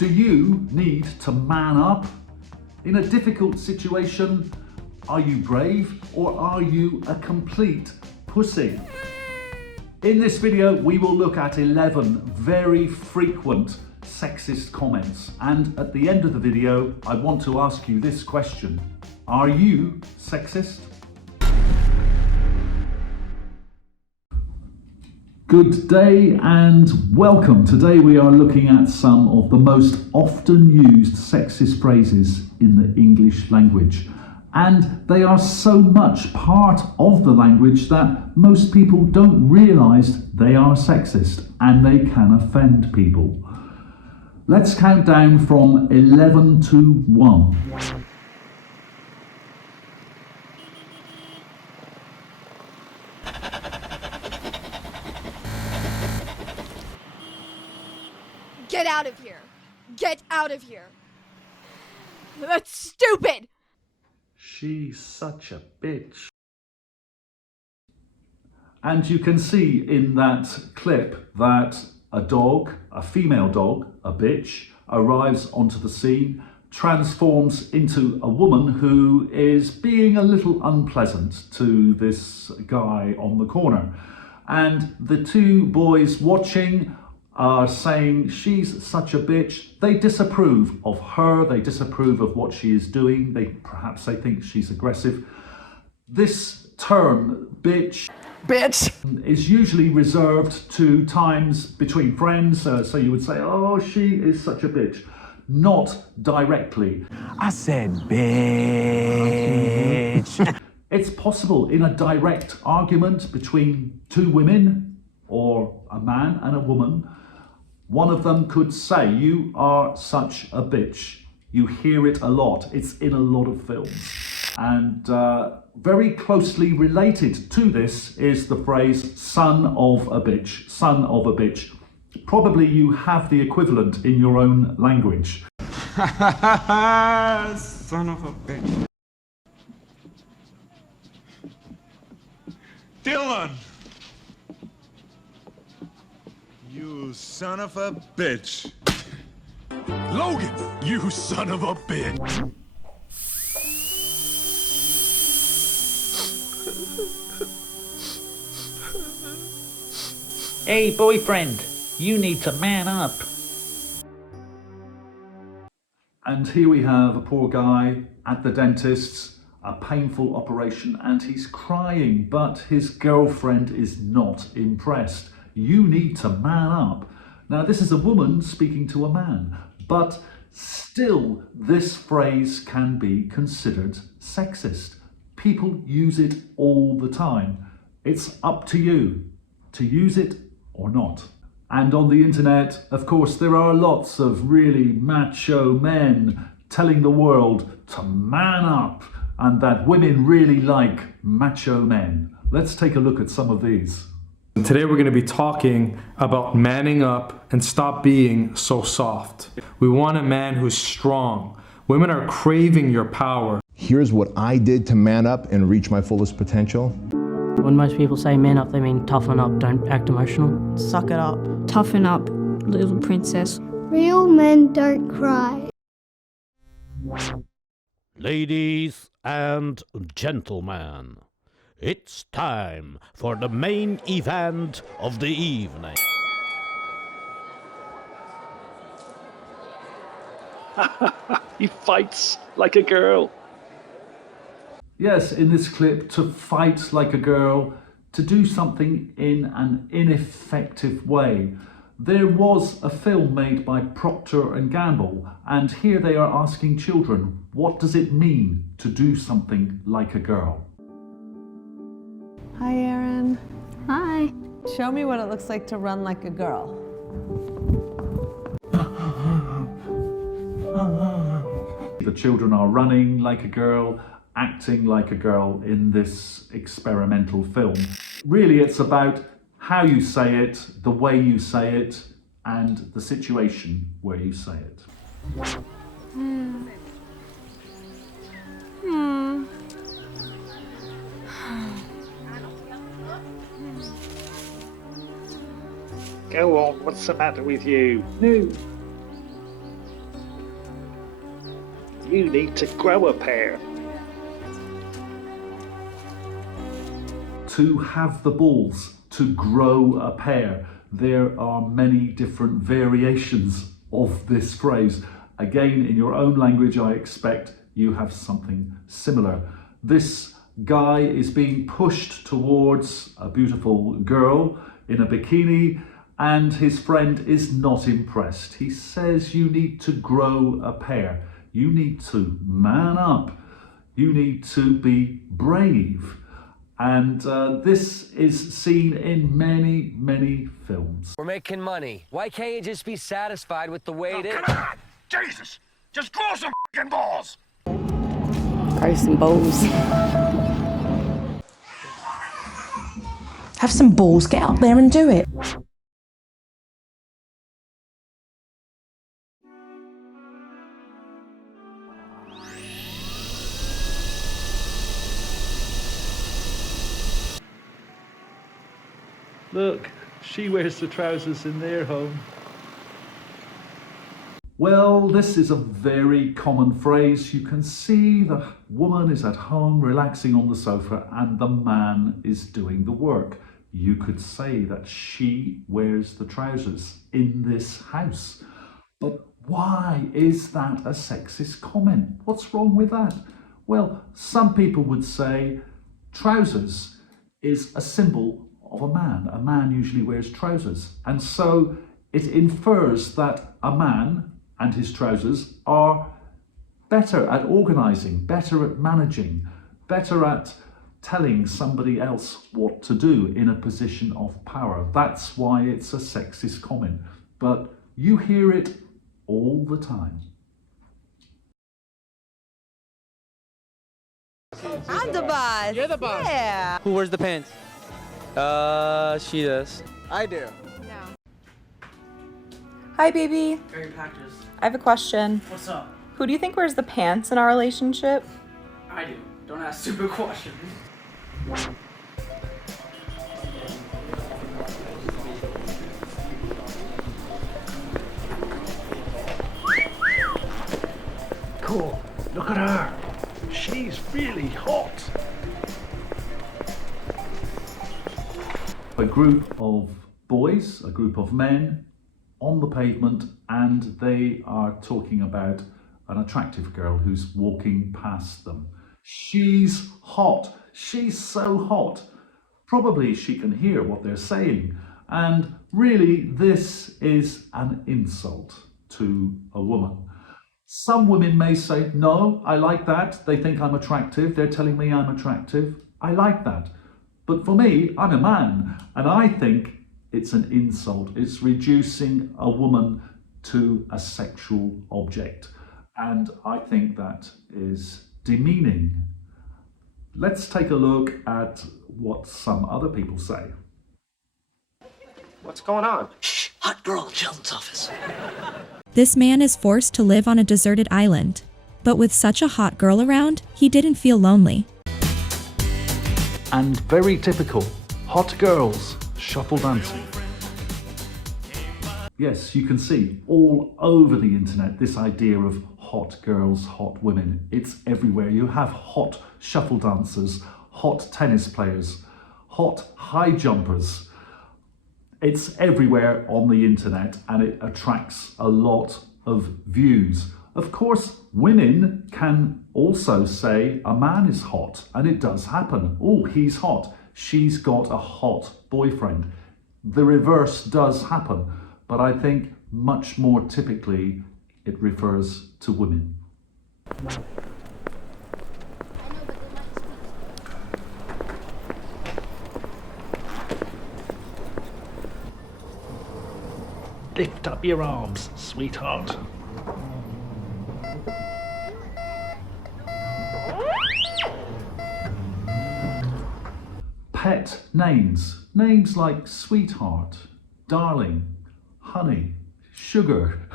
Do you need to man up? In a difficult situation, are you brave or are you a complete pussy? In this video, we will look at 11 very frequent sexist comments. And at the end of the video, I want to ask you this question. Are you sexist? Good day and welcome. Today we are looking at some of the most often used sexist phrases in the English language. And they are so much part of the language that most people don't realise they are sexist and they can offend people. Let's count down from 11 to 1. Get out of here! Get out of here! That's stupid! She's such a bitch. And you can see in that clip that a dog, a female dog, a bitch, arrives onto the scene, transforms into a woman who is being a little unpleasant to this guy on the corner. And the two boys watching are saying she's such a bitch. They disapprove of her, they disapprove of what she is doing, perhaps they think she's aggressive. This term, bitch, is usually reserved to times between friends, so you would say, oh, she is such a bitch. Not directly. I said bitch. It's possible in a direct argument between two women or a man and a woman. One of them could say, you are such a bitch. You hear it a lot. It's in a lot of films. And very closely related to this is the phrase, son of a bitch, son of a bitch. Probably you have the equivalent in your own language. Son of a bitch. Dylan! You son of a bitch. Logan, you son of a bitch. Hey, boyfriend, you need to man up. And here we have a poor guy at the dentist's, a painful operation, and he's crying, but his girlfriend is not impressed. You need to man up. Now, this is a woman speaking to a man, but still this phrase can be considered sexist. People use it all the time. It's up to you to use it or not. And on the internet, of course, there are lots of really macho men telling the world to man up and that women really like macho men. Let's take a look at some of these. Today we're going to be talking about manning up and stop being so soft. We want a man who's strong. Women are craving your power. Here's what I did to man up and reach my fullest potential. When most people say man up, they mean toughen up, don't act emotional. Suck it up. Toughen up, little princess. Real men don't cry. Ladies and gentlemen, it's time for the main event of the evening. He fights like a girl. Yes, in this clip, to fight like a girl, to do something in an ineffective way. There was a film made by Procter & Gamble, and here they are asking children, what does it mean to do something like a girl? Hi, Erin. Hi. Show me what it looks like to run like a girl. The children are running like a girl, acting like a girl in this experimental film. Really, it's about how you say it, the way you say it, and the situation where you say it. Go on, what's the matter with you? No. You need to grow a pair. To have the balls to grow a pair. There are many different variations of this phrase. Again, in your own language, I expect you have something similar. This guy is being pushed towards a beautiful girl in a bikini, and his friend is not impressed. He says you need to grow a pair. You need to man up. You need to be brave. And this is seen in many, many films. We're making money. Why can't you just be satisfied with the way it is? Come on! Jesus! Just grow some f***ing balls! Grow some balls. Have some balls, get up there and do it. Look, she wears the trousers in their home. Well, this is a very common phrase. You can see the woman is at home relaxing on the sofa and the man is doing the work. You could say that she wears the trousers in this house. But why is that a sexist comment? What's wrong with that? Well, some people would say trousers is a symbol of a man. A man usually wears trousers. And so it infers that a man and his trousers are better at organising, better at managing, better at telling somebody else what to do in a position of power. That's why it's a sexist comment. But you hear it all the time. I'm the boss. You're the boss. Yeah. Who wears the pants? She does. I do. No. Hi, baby. Very practice. I have a question. What's up? Who do you think wears the pants in our relationship? I do. Don't ask stupid questions. Cool. Look at her. She's really hot. A group of boys, a group of men on the pavement, and they are talking about an attractive girl who's walking past them. She's hot. She's so hot. Probably she can hear what they're saying. And really, this is an insult to a woman. Some women may say, no, I like that. They think I'm attractive. They're telling me I'm attractive. I like that. But for me, I'm a man, and I think it's an insult. It's reducing a woman to a sexual object. And I think that is demeaning. Let's take a look at what some other people say. What's going on? Shh! Hot girl in Sheldon's office. This man is forced to live on a deserted island. But with such a hot girl around, he didn't feel lonely. And very typical, hot girls shuffle dancing. Yes, you can see all over the internet this idea of hot girls, hot women. It's everywhere. You have hot shuffle dancers, hot tennis players, hot high jumpers. It's everywhere on the internet and it attracts a lot of views. Of course, women can also say a man is hot, and it does happen. Oh, he's hot. She's got a hot boyfriend. The reverse does happen, but I think much more typically it refers to women. Lift up your arms, sweetheart. Pet names. Names like sweetheart, darling, honey, sugar.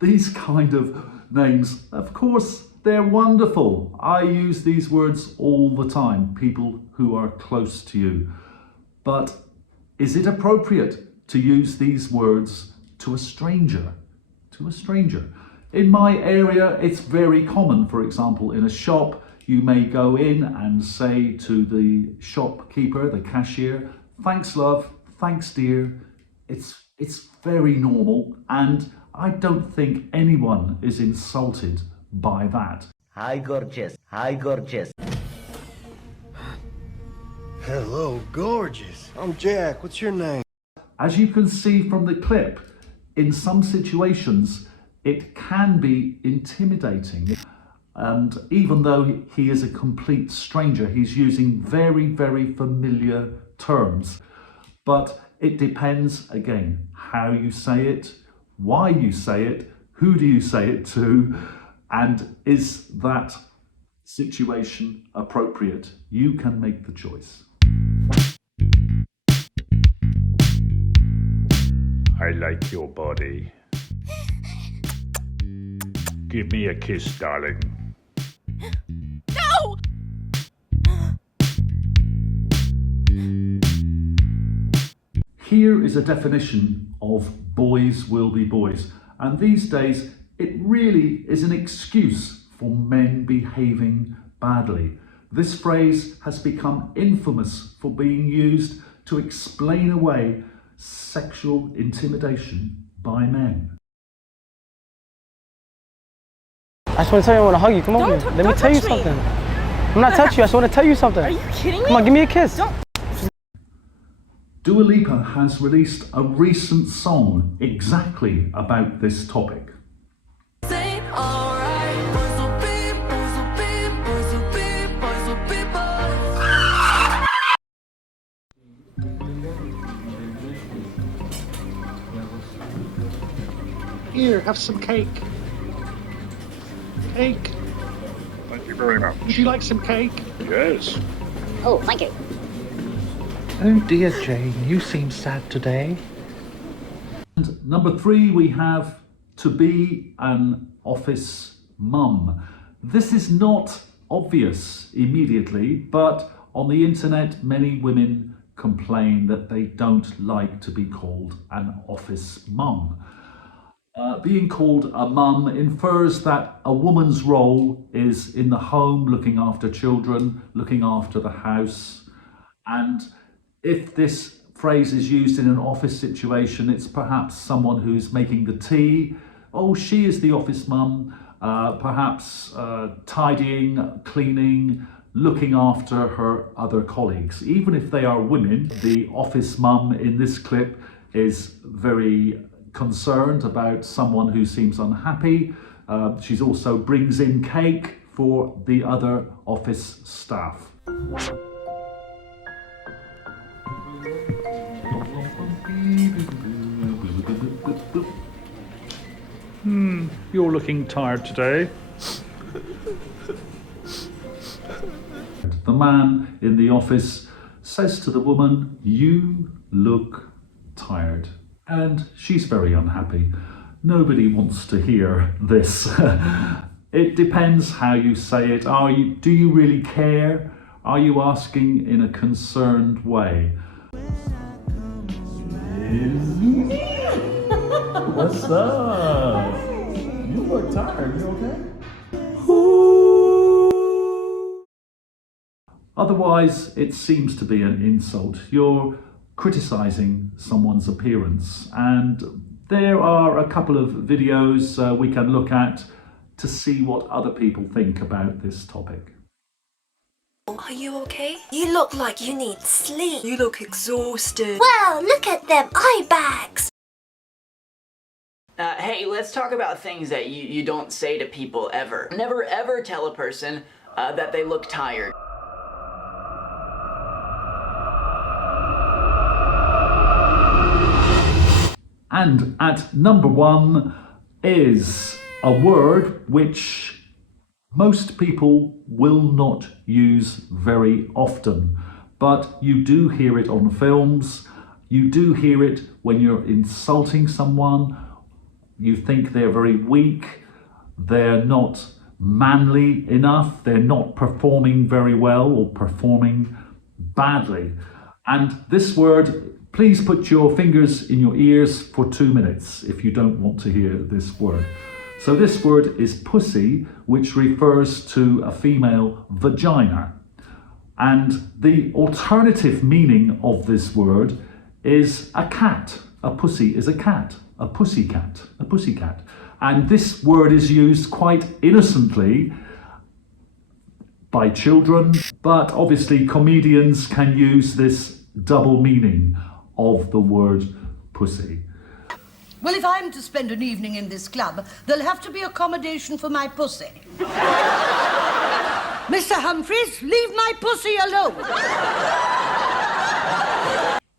These kind of names, of course, they're wonderful. I use these words all the time, people who are close to you. But is it appropriate to use these words to a stranger? To a stranger. In my area, it's very common. For example, in a shop, you may go in and say to the shopkeeper, the cashier, "Thanks, love, thanks, dear." It's very normal, and I don't think anyone is insulted by that. Hi, gorgeous. Hi, gorgeous. Hello, gorgeous. I'm Jack. What's your name? As you can see from the clip, in some situations, it can be intimidating. And even though he is a complete stranger, he's using very, very familiar terms. But it depends, again, how you say it, why you say it, who do you say it to, and is that situation appropriate? You can make the choice. I like your body. Give me a kiss, darling. No! Here is a definition of boys will be boys. And these days, it really is an excuse for men behaving badly. This phrase has become infamous for being used to explain away sexual intimidation by men. I just want to tell you I want to hug you. Come over here. Let me tell you something. I'm not touching you. I just want to tell you something. Are you kidding me? Come on, give me a kiss. Don't. Dua Lipa has released a recent song exactly about this topic. Here, have some cake. Cake. Thank you very much. Would you like some cake? Yes. Oh, thank you. Oh dear, Jane, you seem sad today. And number 3, we have to be an office mum. This is not obvious immediately, but on the internet, many women complain that they don't like to be called an office mum. Being called a mum infers that a woman's role is in the home, looking after children, looking after the house. And if this phrase is used in an office situation, it's perhaps someone who's making the tea. Oh, she is the office mum. Perhaps tidying, cleaning, looking after her other colleagues. Even if they are women, the office mum in this clip is very concerned about someone who seems unhappy. She's also brings in cake for the other office staff. You're looking tired today. The man in the office says to the woman, "You look tired." And she's very unhappy. Nobody wants to hear this. It depends how you say it. Do you really care? Are you asking in a concerned way? What's up? You look tired. You okay? Otherwise, it seems to be an insult. You're criticizing someone's appearance, and there are a couple of videos we can look at to see what other people think about this topic. Are you okay? You look like you need sleep. You look exhausted. Wow, look at them eye bags. Hey, let's talk about things that you don't say to people ever. Never ever tell a person that they look tired. And at number 1 is a word which most people will not use very often, but you do hear it on films, you do hear it when you're insulting someone, you think they're very weak, they're not manly enough, they're not performing very well or performing badly. And this word, please put your fingers in your ears for 2 minutes if you don't want to hear this word. So this word is pussy, which refers to a female vagina. And the alternative meaning of this word is a cat. A pussy is a cat, a pussycat, a pussycat. And this word is used quite innocently by children, but obviously comedians can use this double meaning of the word pussy. Well, if I'm to spend an evening in this club, there'll have to be accommodation for my pussy. Mr. Humphreys, leave my pussy alone.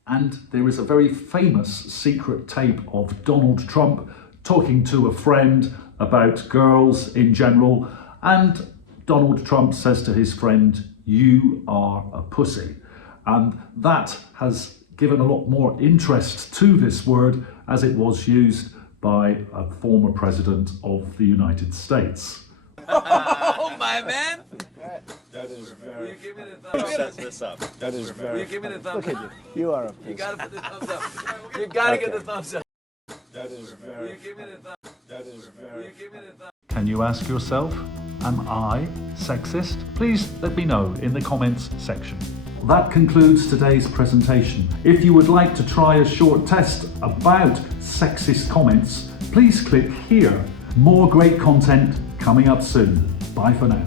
And there is a very famous secret tape of Donald Trump talking to a friend about girls in general, and Donald Trump says to his friend, "You are a pussy." And that has given a lot more interest to this word as it was used by a former president of the United States. Oh, my man! That is very. You give me the thumbs up. Set this up. That is very. You give me the thumbs Look up. at you. You are a You gotta put the thumbs up. You gotta get the thumbs up. That is very. You give me the thumbs up. That is very. You give me the thumbs up. Can you ask yourself, am I sexist? Please let me know in the comments section. That concludes today's presentation. If you would like to try a short test about sexist comments, please click here. More great content coming up soon. Bye for now.